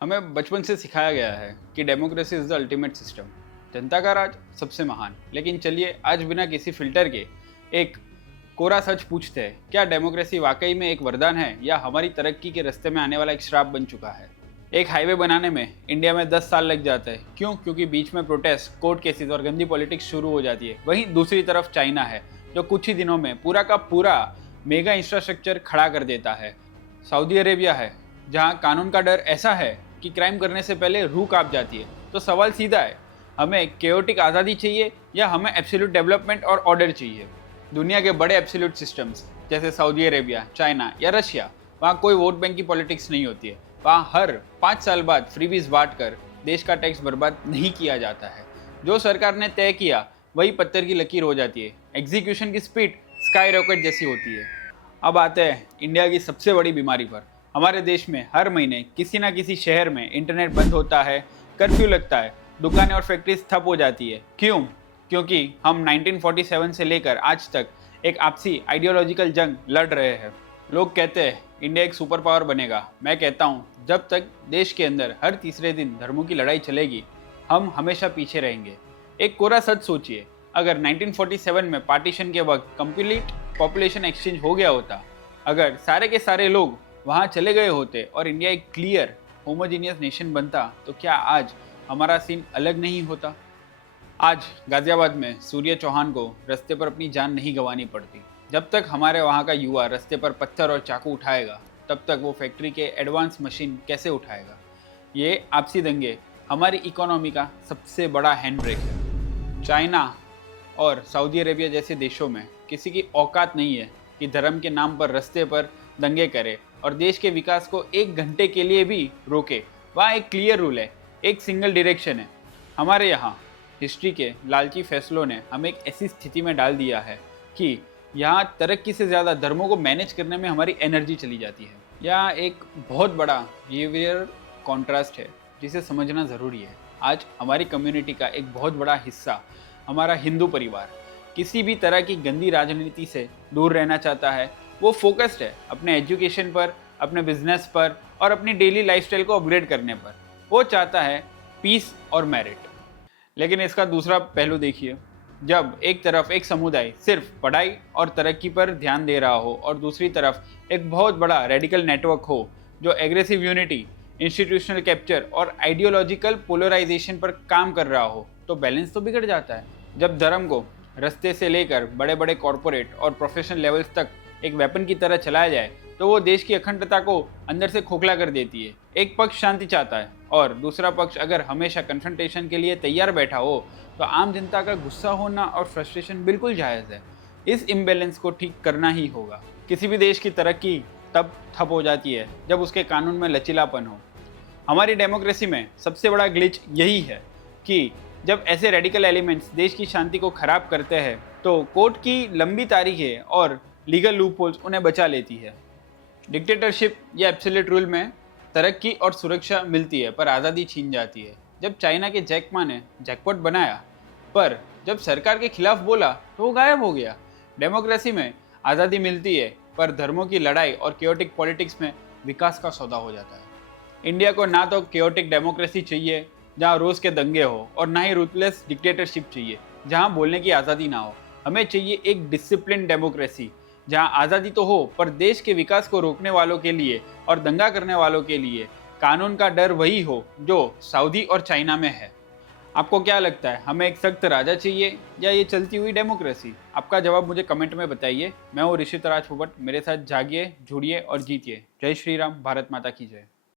हमें बचपन से सिखाया गया है कि democracy is the ultimate system, जनता का राज सबसे महान। लेकिन चलिए आज बिना किसी फिल्टर के एक कोरा सच पूछते हैं, क्या डेमोक्रेसी वाकई में एक वरदान है या हमारी तरक्की के रास्ते में आने वाला एक श्राप बन चुका है। एक हाईवे बनाने में इंडिया में 10 साल लग जाते हैं। क्यों? क्योंकि बीच में प्रोटेस्ट, कोर्ट केसेस और गंदी पॉलिटिक्स शुरू हो जाती है। वहीं दूसरी तरफ चाइना है जो कुछ ही दिनों में पूरा का पूरा मेगा इंफ्रास्ट्रक्चर खड़ा कर देता है। सऊदी अरेबिया है जहां कानून का डर ऐसा है कि क्राइम करने से पहले रूह कांप जाती है। तो सवाल सीधा है, हमें केओटिक आज़ादी चाहिए या हमें एब्सोल्यूट डेवलपमेंट और ऑर्डर चाहिए। दुनिया के बड़े एब्सोल्यूट सिस्टम्स जैसे सऊदी अरेबिया, चाइना या रशिया, वहाँ कोई वोट बैंक की पॉलिटिक्स नहीं होती है। वहाँ हर 5 साल बाद फ्रीबीज बांट कर देश का टैक्स बर्बाद नहीं किया जाता है। जो सरकार ने तय किया वही पत्थर की लकीर हो जाती है। एग्जीक्यूशन की स्पीड स्काई रॉकेट जैसी होती है। अब आते हैं इंडिया की सबसे बड़ी बीमारी पर। हमारे देश में हर महीने किसी ना किसी शहर में इंटरनेट बंद होता है, कर्फ्यू लगता है, दुकानें और फैक्ट्रीज ठप हो जाती है। क्यों? क्योंकि हम 1947 से लेकर आज तक एक आपसी आइडियोलॉजिकल जंग लड़ रहे हैं। लोग कहते हैं इंडिया एक सुपर पावर बनेगा। मैं कहता हूँ जब तक देश के अंदर हर तीसरे दिन धर्मों की लड़ाई चलेगी, हम हमेशा पीछे रहेंगे। एक कोरा सच सोचिए, अगर 1947 में पार्टीशन के वक्त कंप्लीट पॉपुलेशन एक्सचेंज हो गया होता, अगर सारे के सारे लोग वहाँ चले गए होते और इंडिया एक क्लियर होमोजीनियस नेशन बनता, तो क्या आज हमारा सीन अलग नहीं होता? आज गाजियाबाद में सूर्य चौहान को रास्ते पर अपनी जान नहीं गंवानी पड़ती। जब तक हमारे वहाँ का युवा रास्ते पर पत्थर और चाकू उठाएगा, तब तक वो फैक्ट्री के एडवांस मशीन कैसे उठाएगा? ये आपसी दंगे हमारी इकोनॉमी का सबसे बड़ा हैंड ब्रेक है। चाइना और सऊदी अरेबिया जैसे देशों में किसी की औकात नहीं है कि धर्म के नाम पर रास्ते पर दंगे करे और देश के विकास को 1 घंटे के लिए भी रोके। वहाँ एक क्लियर रूल है, एक सिंगल डायरेक्शन है। हमारे यहाँ हिस्ट्री के लालची फैसलों ने हमें एक ऐसी स्थिति में डाल दिया है कि यहाँ तरक्की से ज़्यादा धर्मों को मैनेज करने में हमारी एनर्जी चली जाती है। यहाँ एक बहुत बड़ा बिहेवियर कॉन्ट्रास्ट है जिसे समझना ज़रूरी है। आज हमारी कम्युनिटी का एक बहुत बड़ा हिस्सा, हमारा हिंदू परिवार, किसी भी तरह की गंदी राजनीति से दूर रहना चाहता है। वो फोकस्ड है अपने एजुकेशन पर, अपने बिजनेस पर और अपनी डेली लाइफस्टाइल को अपग्रेड करने पर। वो चाहता है पीस और मेरिट। लेकिन इसका दूसरा पहलू देखिए, जब एक तरफ एक समुदाय सिर्फ पढ़ाई और तरक्की पर ध्यान दे रहा हो और दूसरी तरफ एक बहुत बड़ा रेडिकल नेटवर्क हो जो एग्रेसिव यूनिटी, इंस्टीट्यूशनल कैप्चर और आइडियोलॉजिकल पोलराइजेशन पर काम कर रहा हो, तो बैलेंस तो बिगड़ जाता है। जब धर्म को रास्ते से लेकर बड़े बड़े कॉरपोरेट और प्रोफेशनल लेवल्स तक एक वेपन की तरह चलाया जाए, तो वो देश की अखंडता को अंदर से खोखला कर देती है। एक पक्ष शांति चाहता है और दूसरा पक्ष अगर हमेशा कन्फ्रंटेशन के लिए तैयार बैठा हो, तो आम जनता का गुस्सा होना और फ्रस्ट्रेशन बिल्कुल जायज़ है। इस इम्बैलेंस को ठीक करना ही होगा। किसी भी देश की तरक्की तब ठप हो जाती है जब उसके कानून में लचीलापन हो। हमारी डेमोक्रेसी में सबसे बड़ा ग्लिच यही है कि जब ऐसे रेडिकल एलिमेंट्स देश की शांति को खराब करते हैं, तो कोर्ट की लंबी तारीखें और लीगल लूपहोल्स उन्हें बचा लेती है। डिक्टेटरशिप या एब्सोल्यूट रूल में तरक्की और सुरक्षा मिलती है पर आज़ादी छीन जाती है। जब चाइना के जैक मा ने जैकपॉट बनाया, पर जब सरकार के खिलाफ बोला तो वो गायब हो गया। डेमोक्रेसी में आज़ादी मिलती है पर धर्मों की लड़ाई और केओटिक पॉलिटिक्स में विकास का सौदा हो जाता है। इंडिया को ना तो केओटिक डेमोक्रेसी चाहिए जहाँ रोज़ के दंगे हो, और ना ही रूथलेस डिक्टेटरशिप चाहिए जहाँ बोलने की आज़ादी ना हो। हमें चाहिए एक डिसिप्लिन डेमोक्रेसी जहाँ आज़ादी तो हो पर देश के विकास को रोकने वालों के लिए और दंगा करने वालों के लिए कानून का डर वही हो जो सऊदी और चाइना में है। आपको क्या लगता है, हमें एक सख्त राजा चाहिए या ये चलती हुई डेमोक्रेसी? आपका जवाब मुझे कमेंट में बताइए। मैं हूँ ऋषित राज फोबट। मेरे साथ जागिए, जुड़िए और जीतिए। जय श्री राम, भारत माता की जय।